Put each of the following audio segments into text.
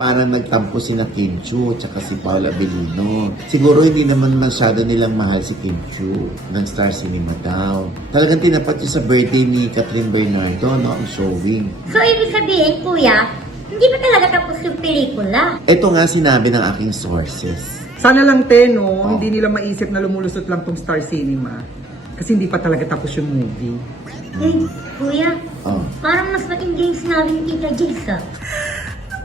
Parang nagtampo sina Kim Chiu tsaka si Paula Abellino. Siguro hindi naman masyado nilang mahal si Kim Chiu ng Star Cinema daw. Talagang tinapat yun sa birthday ni Catherine Bernardo, no, ang showing. So, ibig sabihin, kuya, hindi pa talaga tapos yung pelikula. Ito nga sinabi ng aking sources. Sana lang, no, hindi nila maisip na lumulusot lang tong Star Cinema. Kasi hindi pa talaga tapos yung movie. Eh, kuya, Oh. parang mas matindi yung sinabi ni Tita Jess, ah.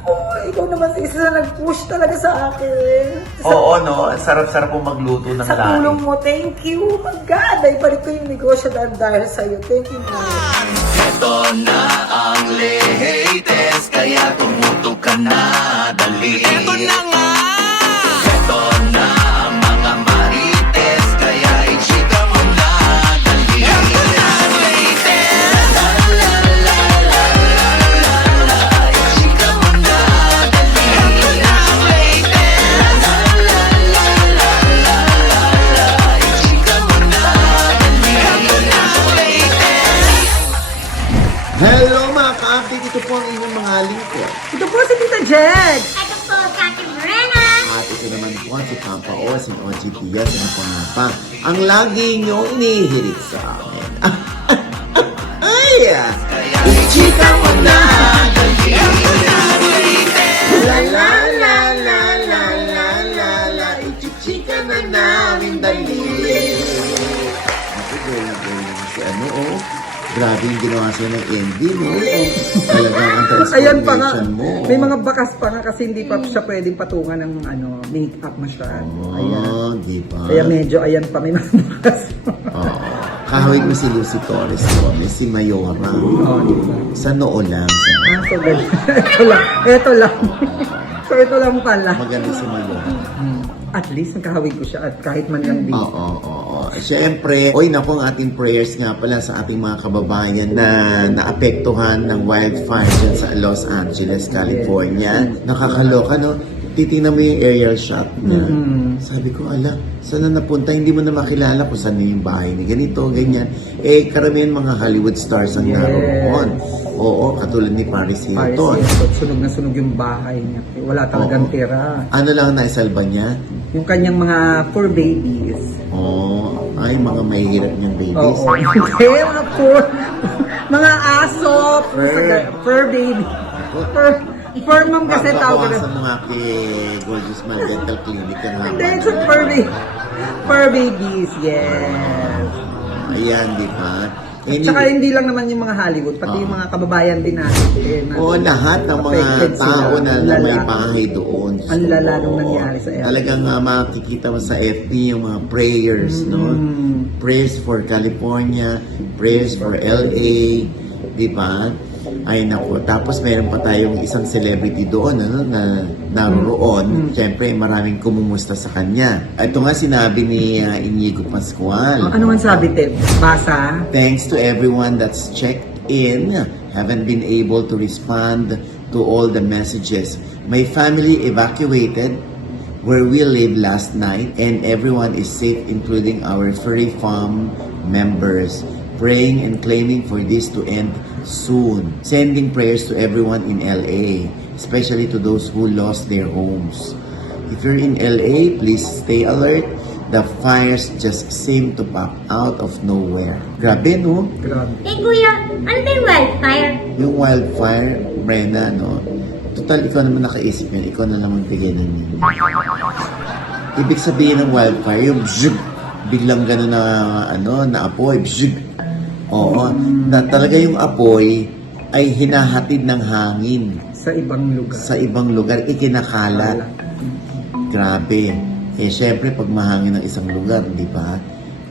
Oh, ikaw naman sa isa na nag-push talaga sa akin. Oo, no? Sarap-sarap po magluto ng Sa tulong mo, thank you. Oh my God, ay balik ko yung negosyo dahil sa'yo. Thank you, Mom. Ito na ang latest, kaya tumutok ka na, dali. Ito na nga! Ito na ang mga marites, kaya i-chika mo na, dali. Ito na ang latest! La la la la la la la, i-chika mo na, dali. Ito na ang latest! La la la la la la la, i-chika mo na, dali. Ito na ang latest! Hello mga ka-update, ito po ang inyong mga lingkod. Ito po si Tita Jeg. Ito po, Kati Morena. At ito naman po si Papa O, si OG Diaz, ano po nga pa, ang lagi niyong inihirit sa amin. Ay! I-chika mo na! La la la la la la la la, i-chika na namin dali. Ako, very si ano, oh. Grabe yung ginawa siya ng ending, no? Talagang ang Ayan pa nga, transformation mo. may mga bakas pa nga kasi hindi pa siya pwedeng patungan ng make-up masyado. Ayan. Oh, di ba? Kaya medyo, ayan pa, may mga bakas pa. Oo. Kahawig mo si Lucy Torres Gomez, si Mayora. Oo, di ba? Sa noo lang. Ah, so ganyan. Ito lang. Ito lang. So ito lang pala. Maganda si Mayora. At least nakahawig ko siya at kahit man lang dito. Oo. Siyempre, naku, ang ating prayers nga pala sa ating mga kababayan na naapektuhan ng wildfire dyan sa Los Angeles, California. Nakakaloka, no? Titingnan mo yung aerial shot niya. Sabi ko, ala, saan na napunta? Hindi mo na makilala kung saan yung bahay ni ganito, ganyan. Karamihan mga Hollywood stars ang naroon. Oo, katulad ni Paris Paris Hilton. Hilton, sunog na sunog yung bahay niya. Wala talagang Oo. tira. Ano lang naisalba niya? Yung kanyang mga fur babies. Ay, mga mahihirap niyang babies. Oo. Hindi, mga fur. Mga aso. Fur baby. Fur mom kasi tawag Pagkabawasan mo nga kay Gorgeous Mal Dental Clinic ang haba. Hindi, it's a fur baby. Fur babies, yes. Ayan, di ba? Tsaka hindi lang naman yung mga Hollywood, pati yung mga kababayan din natin. Oo, lahat ng mga affected tao sila. na Ang may lala. bahay doon. Ang lala nung Oo. nangyari sa FB. Talagang makikita mo sa FB yung mga prayers, no? Prayers for California, prayers for LA, di ba? Ay nako, tapos meron pa tayong isang celebrity doon na naroon. Siyempre, maraming kumumusta sa kanya. Ito nga sinabi ni Inigo Pascual. Ano man sabi, Ted? Basa? Thanks to everyone that's checked in. Haven't been able to respond to all the messages. My family evacuated where we lived last night and everyone is safe including our furry farm members. Praying and claiming for this to end soon. Sending prayers to everyone in LA, especially to those who lost their homes. If you're in LA, please stay alert. The fires just seem to pop out of nowhere. Grabe, no? Grabe. Eh, kuya, ano ba yung wildfire? Yung wildfire, Brenna, no? Total, ikaw naman nakaisip yun. Ikaw na naman bigyan ng ibig sabihin ng wildfire, yung bzz, biglang gano'n na apoy, bzz. Oo, na talaga yung apoy ay hinahatid ng hangin Sa ibang lugar. sa ibang lugar, ikinakalat. Grabe. Syempre, pag mahangin ng isang lugar, di ba?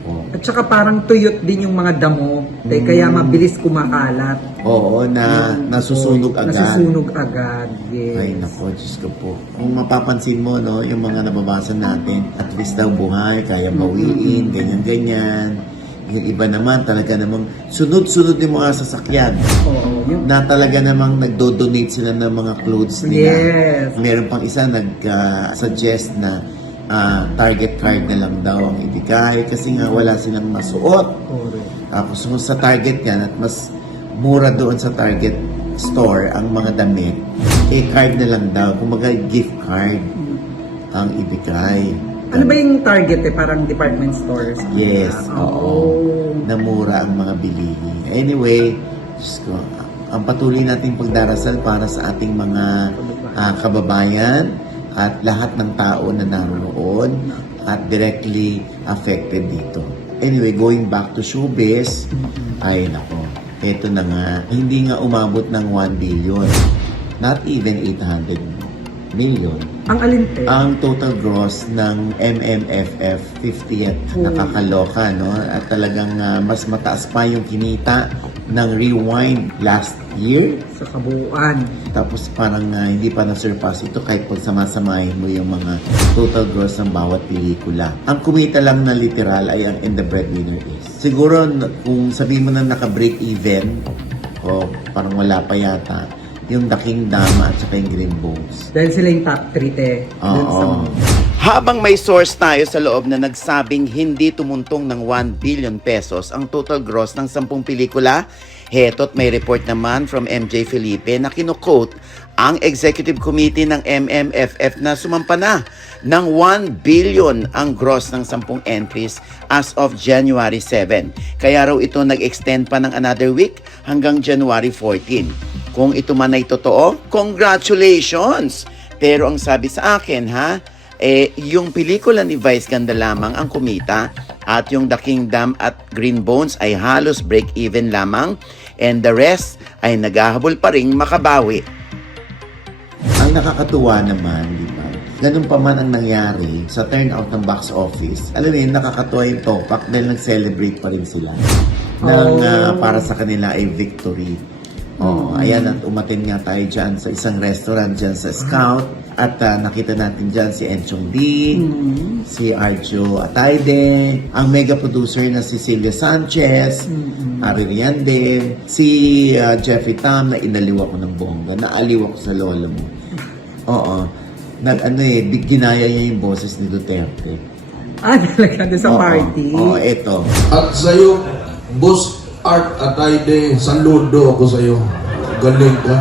At saka parang tuyot din yung mga damo. Kaya mabilis kumakalat. Oo, na nasusunog agad. Nasusunog agad. Yes. Ay, nako, Diyos ko po. Kung mapapansin mo, no, yung mga nababasa natin, at least daw buhay, kaya bawiin, ganyan-ganyan. Yung iba naman, talaga namang sunod-sunod yung mga sasakyan. Oo. Yung, Na talaga namang nagdo-donate sila ng mga clothes nila. Yes. Meron pang isa nag-suggest na target card na lang daw ang ibigay kasi nga wala silang masuot. correct. Tapos kung sa target yan at mas mura doon sa target store ang mga damit, card na lang daw. Kumbaga gift card ang ibigay. Ano ba yung target Parang department stores? Yes, Ah, oo. Namura ang mga bilihin. Anyway, Diyos ko, ang patuloy nating pagdarasal para sa ating mga kababayan at lahat ng tao na naroon at directly affected dito. Anyway, going back to showbiz, ay nako, eto na nga, hindi nga umabot ng 1 billion. Not even 800 million. Ang alin Ang total gross ng MMFF 50th. Nakakaloka, no? At talagang mas mataas pa yung kinita ng Rewind last year. Sa kabuuan. Tapos parang hindi pa na-surpass ito kahit pag samasamahin mo yung mga total gross ng bawat pelikula. Ang kumita lang na literal ay ang And the Breadwinner Is. Siguro kung sabihin mo na naka-break even, o parang wala pa yata, yung The Kingdom at saka yung Green Bones. Dahil sila yung top 3 dun sa Oo. Habang may source tayo sa loob na nagsabing hindi tumuntong ng 1 billion pesos ang total gross ng 10 pelikula, heto't may report naman from MJ Felipe na kino-quote ang Executive Committee ng MMFF na sumampa na ng 1 billion ang gross ng 10 entries as of January 7. Kaya raw ito nag-extend pa ng another week hanggang January 14. Kung ito man ay totoo, congratulations! Pero ang sabi sa akin yung pelikula ni Vice Ganda lamang ang kumita at yung The Kingdom at Green Bones ay halos break-even lamang and the rest ay naghahabol pa ring makabawi. Ang nakakatuwa naman, di ba? Ganun pa man ang nangyari sa turnout ng box office. Alam mo yun, nakakatuwa yung topak dahil nag-celebrate pa rin sila ng para sa kanila ay victory. Ayan, at umatin nga tayo dyan sa isang restaurant dyan sa Scout at nakita natin dyan si Enchong D, si Arjo Atayde, ang mega producer na si Celia Sanchez, Ari Riande, si Jeffrey Tam na inaliw ako ng bongga, naaliw ako sa lola mo. Ginaya niya yung boses ni Duterte. Talaga doon sa party. Eto. At sa'yo, Boss Art Atayde, saludo ako sa'yo. Galing ka.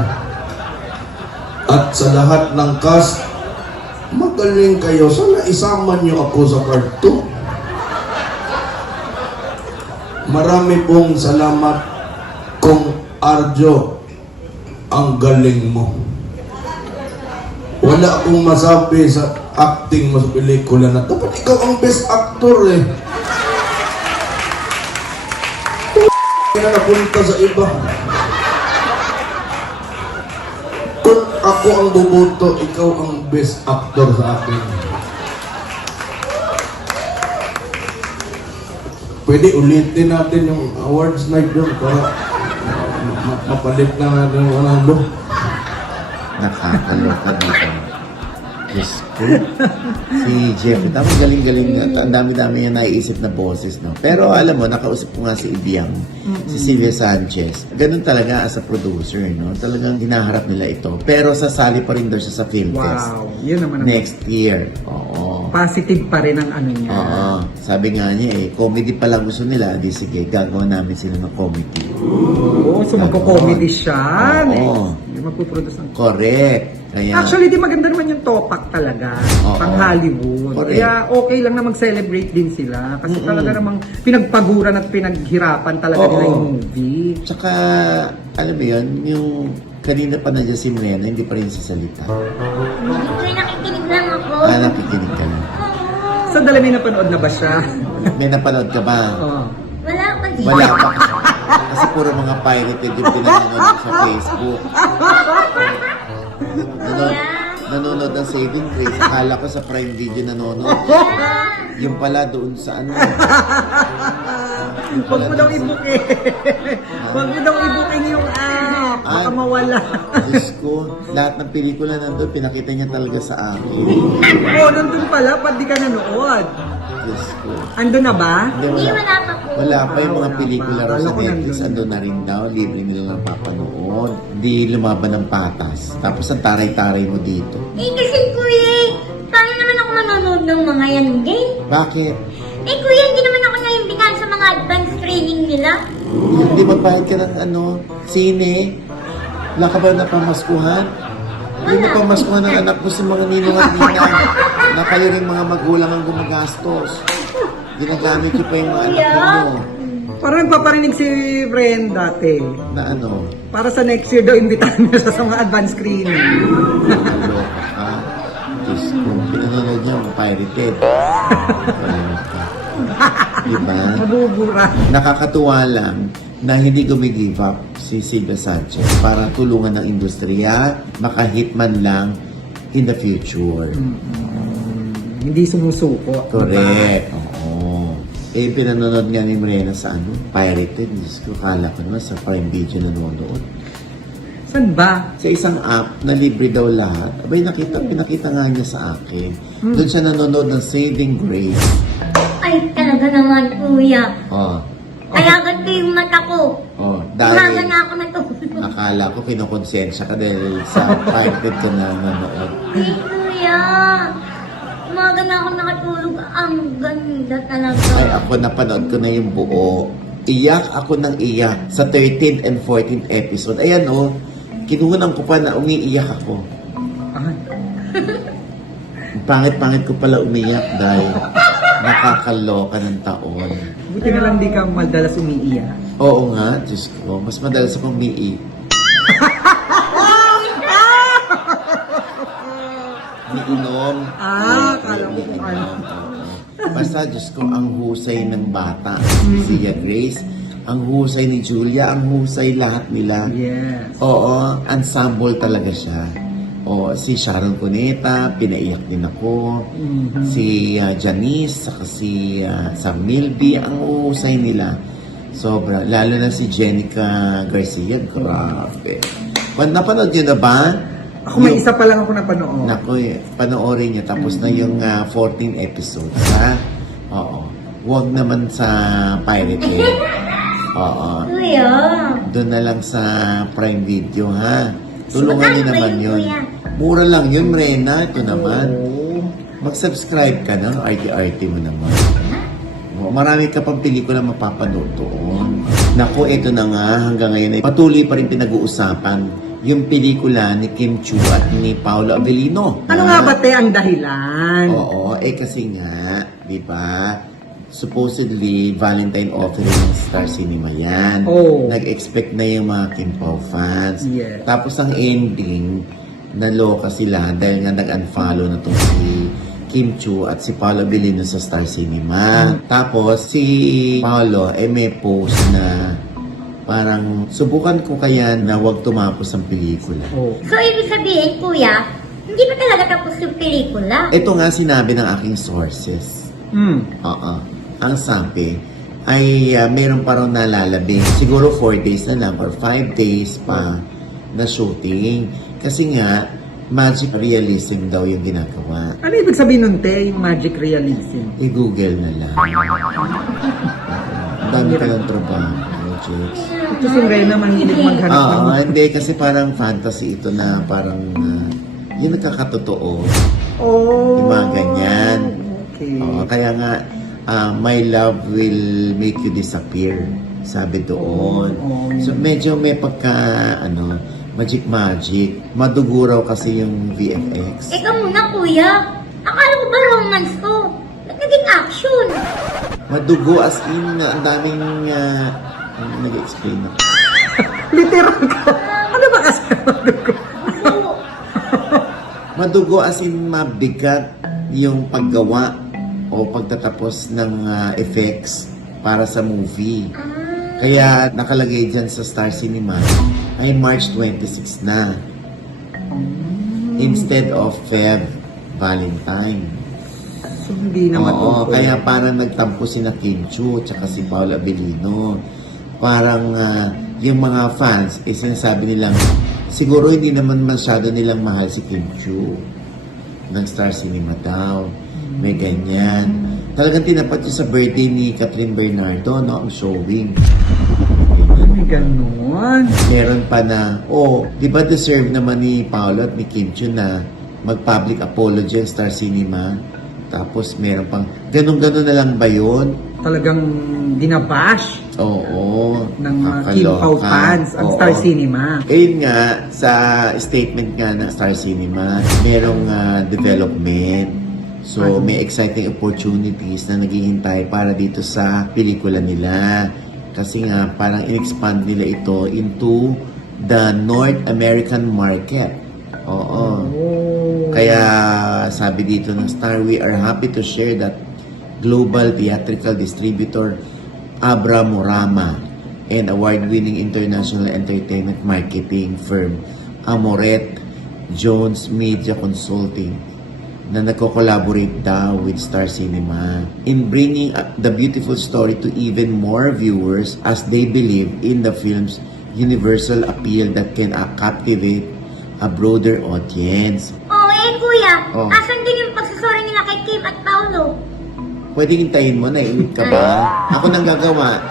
At sa lahat ng cast, magaling kayo. Sana isama niyo ako sa part 2. Marami pong salamat kung Arjo. Ang galing mo. Wala akong masabi sa acting mo sa pelikula na dapat ikaw ang best actor na napunta sa iba. Kung ako ang bubuto, ikaw ang best actor sa akin. Pwede ulitin natin yung awards night doon para mapalit na natin yung ano. Nakakaloka dito. Diyos ko. Si Jeffrey, tapos galing-galing na. Ang dami-dami niya naiisip na boses, no? Pero alam mo, nakausap ko nga si Ibiang, si Celia Sanchez. Ganun talaga as a producer, no? Talagang hinaharap nila ito. Pero sasali pa rin daw siya sa film fest. Wow, yun naman ang Next year. Oo. positive pa rin ang ano niya. Oo. Sabi nga niya comedy pa lang gusto nila. Di sige, gagawa namin sila ng comedy. Oo, so magko-comedy siya. Oo. Magpuproduce ng Correct. Kaya, Actually, di maganda naman yung topak talaga. Oo. Pang Hollywood. Correct. Kaya okay lang na mag-celebrate din sila. Kasi talaga namang pinagpaguran at pinaghirapan talaga nila yung movie. Tsaka, alam mo yun, yung kanina pa nandiyan si Mrena, hindi pa rin sasalita. Hindi, nakikinig lang ako. Nakikinig ka na. So, dala may napanood na ba siya? May napanood ka ba? Oo. Wala pa din. Wala pa. Kasi puro mga pirated yung pinanonood sa Facebook. Nanonood ng Saving Grace. Akala ko sa Prime Video nanonood. Yung pala doon sa ano. Huwag mo daw i-booking. Huwag mo daw i-booking yung app. Baka mawala. Diyos ko, lahat ng pelikula nandun, pinakita niya talaga sa akin. Oo, nandun pala. Pag di ka nanood. Diyos ko. Ando na ba? Hindi, wala pa po. Wala pa yung mga Wala pelikula pa. ro sa Kala ko Netflix, nandun. ando na rin daw, libre nila lang papanood. Hindi lumaban ng patas. Tapos ang taray-taray mo dito. Kasi kuya, paano naman ako manonood ng mga yan game? Bakit? Kuya, hindi naman ako naimbitahan sa mga advanced training nila. Hindi magbayad ka ng sine. Wala ka ba napamaskuhan? Hindi mo pamaskuhan ng anak mo sa mga ninong at ninang na kayo rin mga magulang ang gumagastos. Ginagamit ko pa yung mga anak mo. Parang nagpaparinig si Ren dati. Na ano? Para sa next year daw, imbitahan niya sa mga advance screening. Loka ka. Diyos ko, pinanonood niya mga pirated. Diba? Mabubura. Nakakatuwa lang na hindi gumigive up si Silvia Sanchez para tulungan ng industriya, makahit man lang in the future. Hindi sumusuko. Correct. Oo. Eh, pinanonood nga ni Morena sa ano? Pirated. Diyos ko, kala ko naman sa Prime Video nanonood. Saan ba? Sa isang app na libre daw lahat, abay pinakita nga niya sa akin. Doon siya nanonood ng Saving Grace. Ay, talaga naman, kuya. Oh. Kaya ganito yung mata ko. Oh, Umaga dahil na ako natulog. akala ko kinukonsensya ka dahil sa pirated ka na nanonood. Hey, kuya. Umaga na ako nakatulog. Ang ganda talaga. Ay, ako napanood ko na yung buo. Iyak ako ng iyak sa 13th and 14th episode. Ayan oh, kinuhunan ko pa na umiiyak ako. Ay, Pangit-pangit ko pala umiyak dahil nakakaloka ng taon. buti na lang di ka madalas umiiyak. Oo nga, Diyos ko. Mas madalas akong umiinom. Kala mo kung ano. Basta, Diyos ko, ang husay ng bata. Si Grace, ang husay ni Julia, ang husay lahat nila. Yes. Oo, ensemble talaga siya. O, si Sharon Cuneta, pinaiyak din ako. Si Janice, saka si Sam Milby, ang husay nila. Sobra. Lalo na si Jenica Garcia, grabe. Napanood niyo na ba? Ako may isa pa lang ako napanood. Naku, panoorin niyo. Tapos na yung 14 episodes, ha? Oo. Huwag naman sa pirate. Oo. Kuya. Doon na lang sa Prime Video, ha? Tulungan niyo Magkano ba naman yun, yun. kuya? Mura lang yun, Rena. Ito naman. Oo. Mag-subscribe ka na. RT-RT mo naman. Marami ka pang pelikula mapapanood doon. Naku, ito na nga. Hanggang ngayon ay patuloy pa rin pinag-uusapan yung pelikula ni Kim Chu at ni Paolo Avellino. Ano nga ba te ang dahilan? Oo, kasi nga, di ba, supposedly, Valentine offering ng Star Cinema yan. Oh. Nag-expect na yung mga Kim Pao fans. Yes. Tapos ang ending, naloka sila dahil nga nag-unfollow na itong si Kim Chu at si Paolo Avellino sa Star Cinema. Tapos si Paolo, may post na parang subukan ko kaya na huwag tumapos ang pelikula. Oh. So, ibig sabihin, kuya, hindi pa talaga tapos yung pelikula. Ito nga sinabi ng aking sources. Oo. Ang sabi ay meron pa raw nalalabing. Siguro 4 days na lang or 5 days pa na shooting. Kasi nga, magic realism daw yung ginagawa. Ano ibig sabihin nun te, yung magic realism? I-google na lang. Ang dami ka ng trabaho, Jex. Ito si Rena mahilig maghanap ng... Oo, hindi. Kasi parang fantasy ito na parang yung nagkakatotoo. Oh. Yung mga ganyan. Okay. Oo, kaya nga, my love will make you disappear. Sabi doon. So, medyo may pagka, magic. Madugo raw kasi yung VFX. Eka muna, kuya. Akala ko ba romance to? Ba't naging action? Madugo as in, ang daming, nag-explain na. Literal ka. Ano ba kasi madugo? Oo. Madugo as in, mabigat yung paggawa o pagtatapos ng effects para sa movie. Kaya nakalagay dyan sa Star Cinema ay March 26 na. Instead of Feb, Valentine. So, hindi na Oo, matukoy. kaya parang nagtampo si na Kim Chu tsaka si Paolo Avellino. Parang yung mga fans, sinasabi nilang siguro hindi naman masyado nilang mahal si Kim Chu ng Star Cinema daw. May ganyan. Talagang tinapat yun sa birthday ni Catherine Bernardo, no? Ang showing. May ganon. Meron pa na, di ba deserve naman ni Paolo at ni Kim Chu na mag-public apology ang Star Cinema? Tapos meron pang, ganun-ganun na lang ba yun? Talagang dinabash. Oo. ng mga Kim Pao Kakaloka. fans, ang Oo. Star Cinema. Ayun nga, sa statement nga ng Star Cinema, merong development. So, may exciting opportunities na naghihintay para dito sa pelikula nila. Kasi nga, parang in-expand nila ito into the North American market. Oo. Kaya sabi dito ng Star, we are happy to share that global theatrical distributor Abramorama and award-winning international entertainment marketing firm Amoret Jones Media Consulting na nagko-collaborate daw with Star Cinema in bringing the beautiful story to even more viewers as they believe in the film's universal appeal that can captivate a broader audience. Kuya, Oh. asan din yung pagsusuri nila kay Kim at Paolo? Pwede hintayin mo, naiinit ka ba? Ako nang gagawa.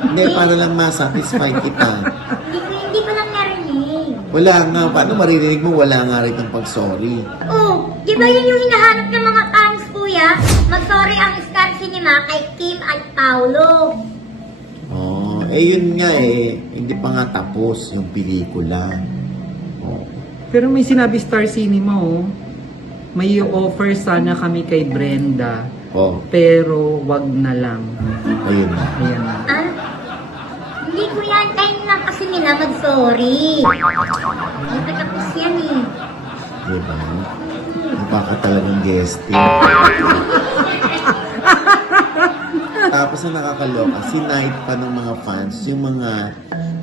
Hindi, para lang ma-satisfy kita. Hindi ko lang narinig. Wala nga, paano maririnig mo? Wala nga rin ang pag-sorry. Oh, di ba yun yung hinahanap ng mga fans, kuya? Mag-sorry ang Star Cinema kay Kim at Paolo. Oh, yun nga hindi pa nga tapos yung pelikula. Oh. Pero may sinabi Star Cinema, may offer sana kami kay Brenda, Oh, pero wag na lang. ayun na. Ayan. Ah? Hindi, kuya. Antayin lang kasi nila mag-sorry. Hindi pa tapos yan eh. Diba? Mukha ka talagang guesting. Tapos na nakakaloka, sinight pa ng mga fans yung mga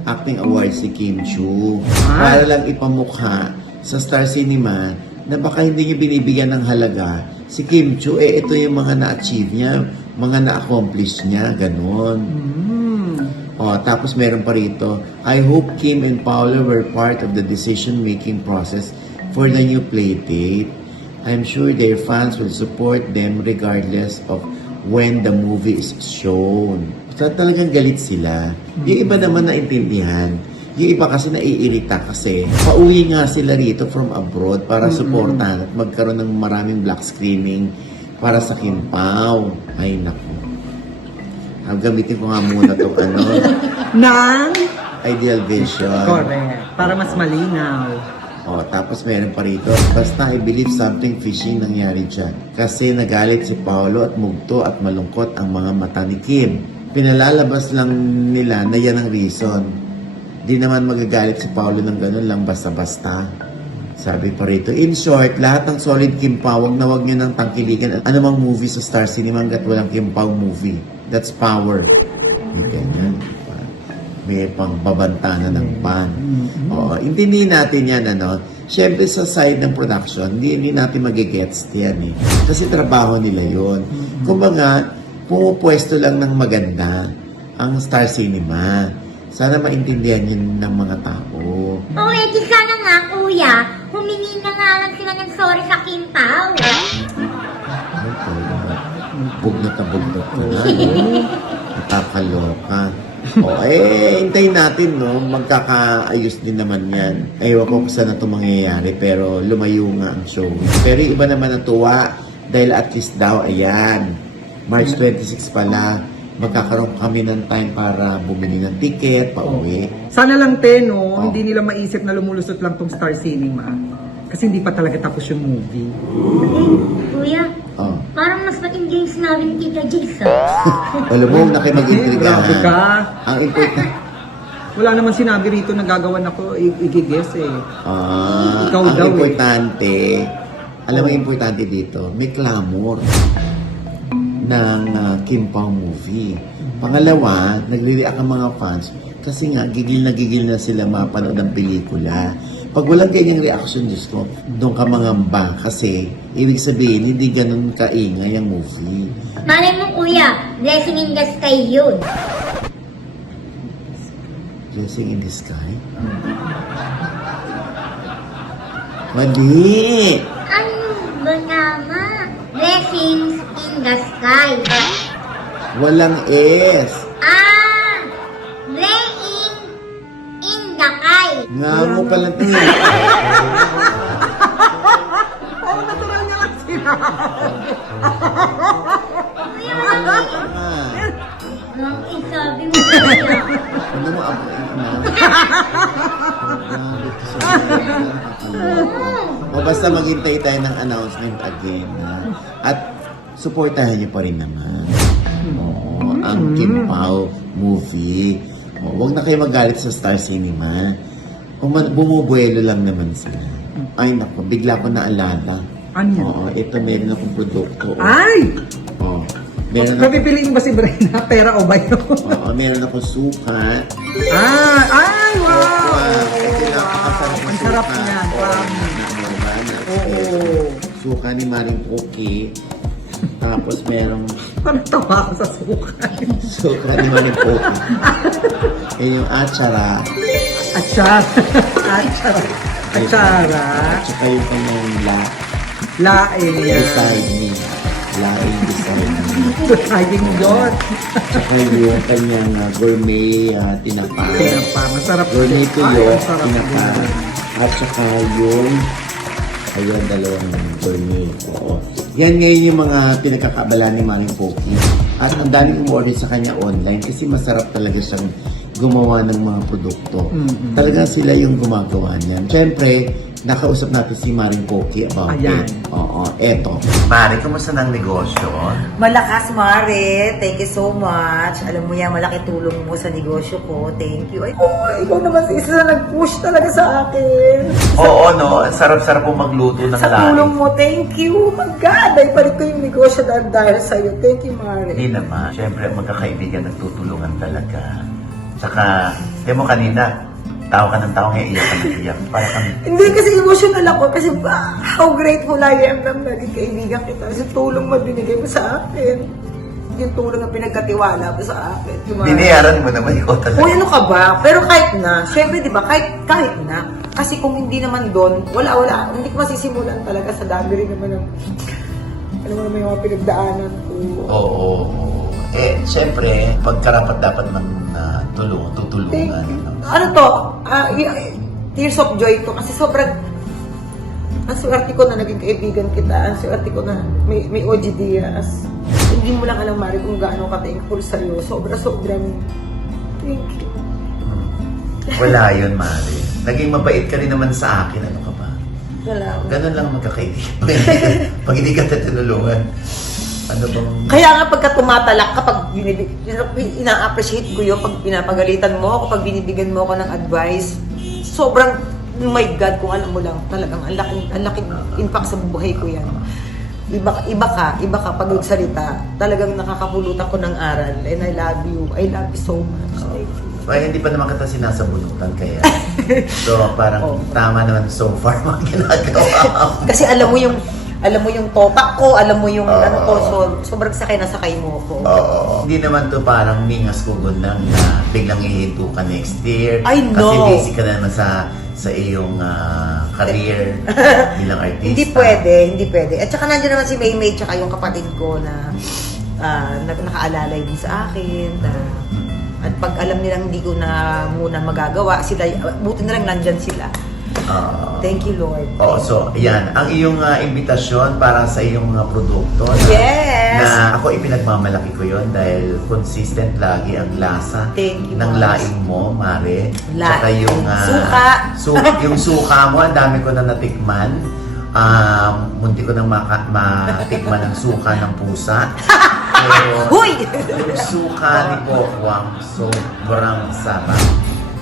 acting awards si Kim Chiu. Para lang ipamukha sa Star Cinema na baka hindi niya binibigyan ng halaga si Kim Chiu. Ito yung mga na-achieve niya, mga na-accomplish niya, ganun. Tapos meron pa rito, I hope Kim and Paolo were part of the decision-making process for the new playdate. I'm sure their fans will support them regardless of when the movie is shown. So talagang galit sila. Yung iba naman naintindihan. Yung iba kasi naiirita kasi pauwi nga sila rito from abroad para supportan at magkaroon ng maraming black screening para sa Kim Pao. Ay naku. Gamitin ko nga muna itong Nang? Ideal Vision. Correct. Para mas malinaw. Tapos meron pa rito. Basta I believe something fishy nangyari dyan. Kasi nagalit si Paolo at mugto at malungkot ang mga mata ni Kim. Pinalalabas lang nila na yan ang reason. Di naman magagalit si Paolo ng ganun lang basta-basta. Sabi pa rito, in short, lahat ng solid Kim Pao, wag na wag nyo ng tangkilikan at anumang movie sa Star Cinema hanggat walang Kim Pao movie. That's power. Yung ganyan. May pangbabanta na ng pan. Intindihin natin yan, Siyempre sa side ng production, hindi natin magigets yan eh. Kasi trabaho nila yun. Kumbaga, pumupwesto lang ng maganda ang Star Cinema. Sana maintindihan yun ng mga tao. Di sana nga, kuya, humingi na nga lang sila ng sorry sa Kim Pao. Ay, talaga. Bugnot na bugnot ka na. Nakakaloka. Hintayin natin, magkakaayos din naman yan. Ewan ko kung saan na ito mangyayari, pero lumayo nga ang show. Pero yung iba naman natuwa, dahil at least daw, ayan, March 26 pala, magkakaroon kami ng time para bumili ng ticket, pauwi. Sana lang, hindi nila maisip na lumulusot lang tong Star Cinema. Kasi hindi pa talaga tapos yung movie. Kuya, parang mas matindi yung sinabi ni Tita Jace. Alam mo, nakimag-intrigahan. Grabe ka. Ang important, Wala naman sinabi rito na gagawan ako, i-guess Ikaw ang daw importante, alam mo yung importante dito, may clamor ng Kim Pao movie. Pangalawa, nagre-react ang mga fans kasi nga gigil na sila mapanood ang pelikula. Pag walang ganyang reaction, Diyos ko, doon ka mangamba kasi ibig sabihin, hindi ganun kaingay ang movie. Malay mo, kuya, blessing in the sky yun. Blessing in the sky? Mali! Ano ba tama? Blessings in the sky. Walang S. Blessing in the sky. Nga mo pala ito. natural niya lang sinabi. Kuya, walang Ah. Ang sabi mo. Ano mo ako na? O basta maghintay tayo ng announcement again. Ha? At supportahan niyo pa rin naman. Oo, ang Kim Pao movie. O, huwag na kayo magalit sa Star Cinema. Bumubuelo lang naman sila. Ay nako, bigla ko naalala. Ano yan? Oo, ito meron akong produkto. Ay! Oo. Meron ako, Mapipiliin ba si Brenna? Pera o bayo? oo, meron ako suka. Ay, wow! Kasi napakasarap na Ang sarap suka. niyan, Oo, promise. na suka ni Maring Poki. Tapos merong Parang tawa ako sa suka. suka ni Maring Poki. Eh yung achara. Atsara. Atsara. Atsara. At saka yung kanyang Laing yan. beside me. Laing beside me. Laging yun. Tsaka yung kanyang gourmet tinapa. Tinapa. Masarap. Gourmet Ay, tuyo, ang sarap tinapa. din. At saka yung ayun, dalawang gourmet. Oo. Yan ngayon yung mga pinagkakabala ni Maring Poki. At ang daming umorder sa kanya online kasi masarap talaga siyang gumawa ng mga produkto. Talagang sila yung gumagawa niyan. Siyempre, nakausap natin si Maring Poki about Ayan. it. Oo, eto. Mari, kumusta ng negosyo? Malakas, Mare. Thank you so much. Alam mo yan, malaki tulong mo sa negosyo ko. Thank you. Ay, ikaw naman si isa na nag-push talaga sa akin. Oo, no? Sarap-sarap po magluto ng Sa tulong mo, thank you. Oh my God, ay balik ko yung negosyo dahil sa'yo. Thank you, Mare. Hindi naman. Siyempre, magkakaibigan nagtutulungan talaga. Tsaka, mo kanina, tao ka ng tao, ngayon iyak ka ng iyak. Para kang, Hindi kasi emotional ako kasi how grateful I am na naging kaibigan kita. Kasi tulong mo binigay mo sa akin. Yung tulong na pinagkatiwala mo sa akin. Yung mga- binayaran mo naman ikaw talaga. Uy, ano ka ba? Pero kahit na, syempre, di ba, kahit na. Kasi kung hindi naman doon, wala. Hindi ko masisimulan talaga sa dami rin naman ng, alam mo naman yung mga pinagdaanan ko. Oo. Siyempre, pagkarapat dapat man Thank tutulungan. you. No? Ano to? Tears of joy to. Kasi sobrang, ang swerte ko na naging kaibigan kita. Ang swerte ko na may OG Diaz. Hindi mo lang alam, Mari, kung gaano ka thankful sa'yo. Sobrang thank you. Wala yun, Mari. Naging mabait ka rin naman sa akin. Ano ka ba? Wala. Ganun lang magkakaibigan. Pag hindi ka tinulungan, ano bang... Kaya nga pagka tumatalak, kapag ina-appreciate ko yun, pag pinapagalitan mo ako, pag binibigyan mo ako ng advice, sobrang, oh my God, kung alam mo lang, talagang ang laking impact sa buhay ko yan. Iba ka pag magsalita, talagang nakakapulutan ko ng aral, and I love you so much. Thank you. Ay, hindi pa naman kita sinasabunutan kaya. So, parang tama naman so far mga ginagawa mo. Kasi alam mo yung topak ko, alam mo yung ano ko, so sobrang sakay na sakay mo ko. Oo. Hindi naman to parang mingas kugon lang na biglang ihinto ka next year. I know. Kasi busy ka na naman sa iyong career bilang artista. Hindi pwede. At saka nandiyan naman si Maymay tsaka yung kapatid ko na nakaalalay din sa akin. At pag alam nilang hindi ko na muna magagawa, sila, buti na lang nandyan sila. Thank you, Lord. Oo, so, yan. Ang iyong imbitasyon para sa iyong produkto. Yes! Na ako ipinagmamalaki ko yon dahil consistent lagi ang lasa Thank you, ng Mars. laing mo, Mare. La- Tsaka yung Suka. yung suka mo, ang dami ko na natikman. Munti ko nang matikman ng suka ng pusa. Pero Huy! yung suka ni Pokwang, sobrang sarap.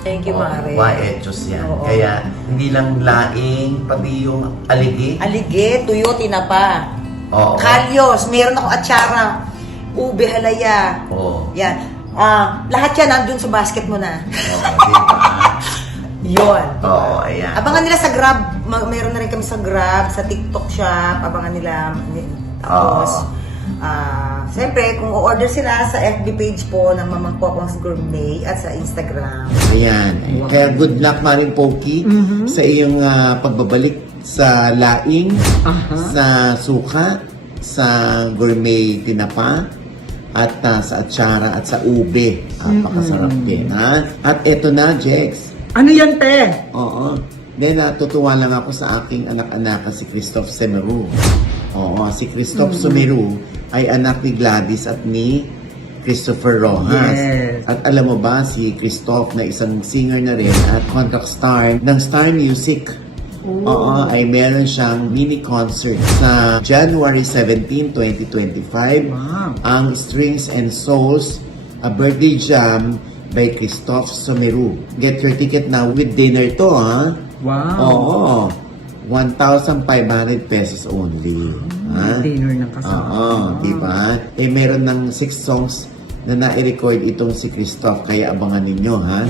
Thank you, Mare. Waechos yan. Oo. Kaya hindi lang laing, pati yung aligi. Alige, tuyo, tinapa. Oo. Kalyos, meron ako atsara. Ube, halaya. Oo. Yan. Lahat yan nandun sa basket mo na. Oo, diba? Yun. Oo, ayan. Abangan nila sa Grab. Meron na rin kami sa Grab, sa TikTok shop. Abangan nila. Tapos, siyempre, kung o-order sila sa FB page po ng Mamang Pokwang's Gourmet at sa Instagram. Ayan. Kaya good luck, Maring Poki, sa iyong pagbabalik sa laing, sa suka, sa gourmet tinapa, at sa atsara at sa ube. Napakasarap din, ha? At eto na, Jex. Ano yan, te? Oo. Then, natutuwa lang ako sa aking anak-anak si Christoph Semeru. Oo, si Christoph Semeru ay anak ni Gladys at ni Christopher Rojas. Yes. At alam mo ba, si Christoph na isang singer na rin at contract star ng Star Music. Oo, ay meron siyang mini concert sa January 17, 2025. Wow. Ang Strings and Souls, a birthday jam by Christoph Someru. Get your ticket now with dinner to, ha? Wow. Oo. 1,500 pesos only. Ha? Dinner ng kasama. Oo, di ba? Eh, meron ng 6 songs na na-record itong si Christoph, kaya abangan ninyo, ha?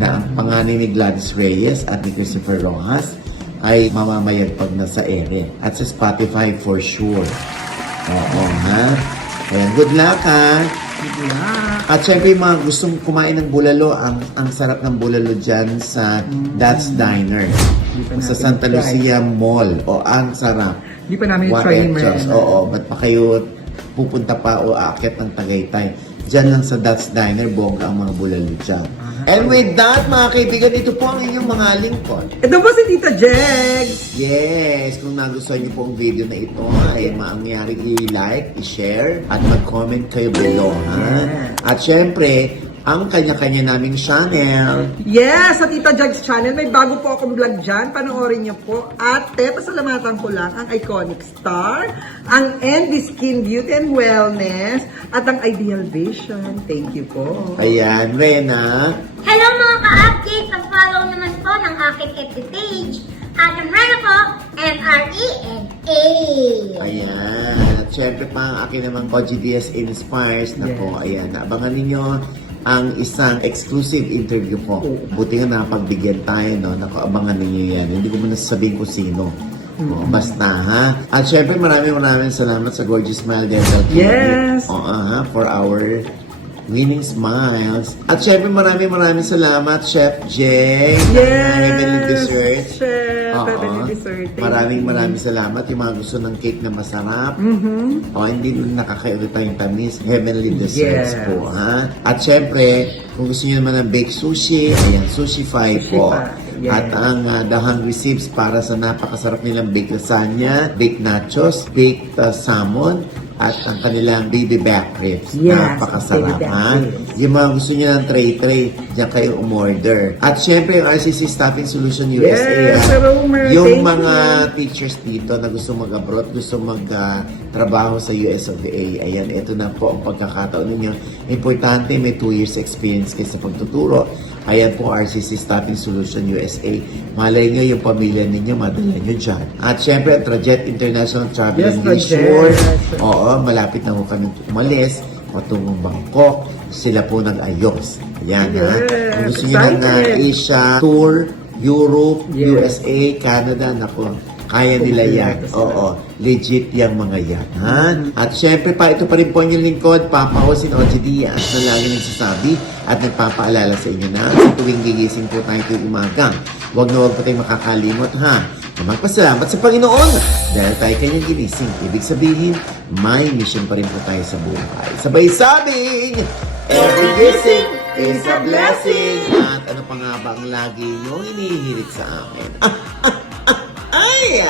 Na ang pangalan ni Gladys Reyes at ni Christopher Rojas ay mamamayagpag na sa ere. At sa Spotify for sure. Oo, ha? Ayan, good luck, ha? At syempre, yung mga gustong kumain ng bulalo, ang sarap ng bulalo dyan sa That's Diner. Sa Santa Lucia Mall. O, ang sarap. Hindi pa namin What try yung else? Oo, ba't pa kayo pupunta pa o aakyat ng Tagaytay? Diyan lang sa That's Diner, bongga ang mga bulalo dyan. And with that, mga kaibigan, ito po ang inyong mga lingkod. Ito po si Tita Jegs. Yes, kung nagustuhan niyo po ang video na ito, ay maangyari i-like, i-share, at mag-comment kayo below, ha? At syempre, ang kanya-kanya naming channel. Yes, sa Tita Jegs channel, may bago po akong vlog dyan. Panoorin niyo po. At pasalamatan ko lang ang Iconic Star, ang Envy Skin Beauty and Wellness, at ang Ideal Vision. Thank you po. Ayan, Rena. Hello mga ka-update! Pag-follow naman po ng aking FB page. At ang Rena po, M-R-E-N-A. Ayan. At syempre pa ang akin namang OGDS Inspires na po. Ayan, abangan ninyo ang isang exclusive interview po. Buti nga napagbigyan tayo, no? Naku, abangan ninyo yan. Hindi ko muna sasabihin kung sino. Oo, basta, ha? At syempre, maraming salamat sa Gorgeous Smile Dental Clinic. Yes! Oo, ha? For our winning smiles. At syempre, maraming salamat, Chef Jay. Yes! Heavenly Desserts. Chef, Oo. Heavenly Dessert. Maraming salamat. Yung mga gusto ng cake na masarap. O, hindi nun nakakaiba yung tamis. Heavenly Desserts Yes. po, ha? At syempre, kung gusto nyo naman ng baked sushi, ayan, Sushi 5 po. Sushi 5, yes. At ang The Hungry Sibs para sa napakasarap nilang baked lasagna, baked nachos, baked salmon, at ang kanilang baby back ribs. Yes, Napakasarap, baby back ha? ribs. Yung mga gusto nyo ng tray-tray, diyan kayo umorder. At syempre, yung RCC Staffing Solution USA. Yes, ha? Romer, Yung thank mga you. teachers dito na gusto mag-abroad, gusto mag-trabaho sa US of A. Ayan, ito na po ang pagkakataon ninyo. Importante, may 2 years experience kayo sa pagtuturo. Ayan po, RCC Staffing Solution USA. Malay nyo yung pamilya ninyo, madala nyo dyan. At syempre, Trajet International Travel Yes, and Leisure. Trajet. Oo, malapit na ho kami umalis patungong Bangkok. Sila po nag-ayos. Ayan, ha? Yes, Kung gusto nyo ng excited. Asia Tour, Europe, Yes. USA, Canada, naku, kaya nila yan. Oo, legit yung mga yan, ha? At syempre pa, ito pa rin po yung lingkod, Papa Osin Oji Diaz, na lagi nagsasabi at nagpapaalala sa inyo na sa tuwing gigising po tayo tuwing umaga. Huwag na huwag po tayong makakalimot, ha? Na magpasalamat sa Panginoon dahil tayo kanyang ginising. Ibig sabihin, may mission pa rin po tayo sa buhay. Sabay sabing, every gising is a blessing. At ano pa nga ba ang lagi nyo hinihirit sa akin? Ay!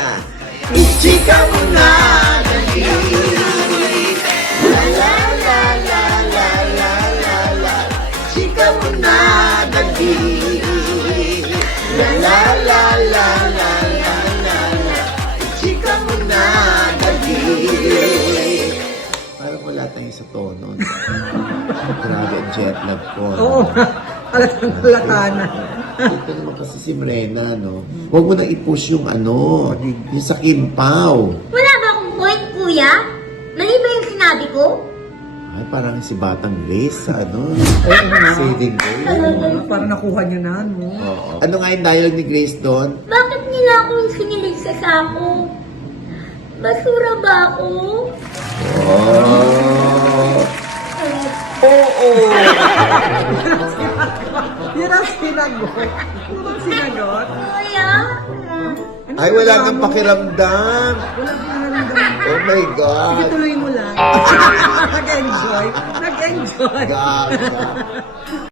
Ichika mo na! Dali! La la la la la la la la. Chika mo na! Dali! La la la la la la la la. Chika mo na! Dali! Parang wala tayong sa tono. Grabe ang jet lag ko. Oo, halata na. Ito naman kasi si Mrena, no? Huwag mo na i-push yung yung sa Kimpaw. Wala ba akong point, kuya? Mali ba yung sinabi ko? Ay, parang si Batang Grace sa nga. Saving Grace. Parang nakuha niyo na, no? Oo. Ano nga yung dialogue ni Grace doon? Bakit nila akong sinilig sa sako? Basura ba ako? Yun ang sinagot. Yun ang sinagot. Kuya? Ano Ay, wala sinagot kang mo? pakiramdam. Wala kang nararamdaman. Oh my Sige, God. tuloy mo lang. Nag-enjoy. Nag-enjoy. Gaga.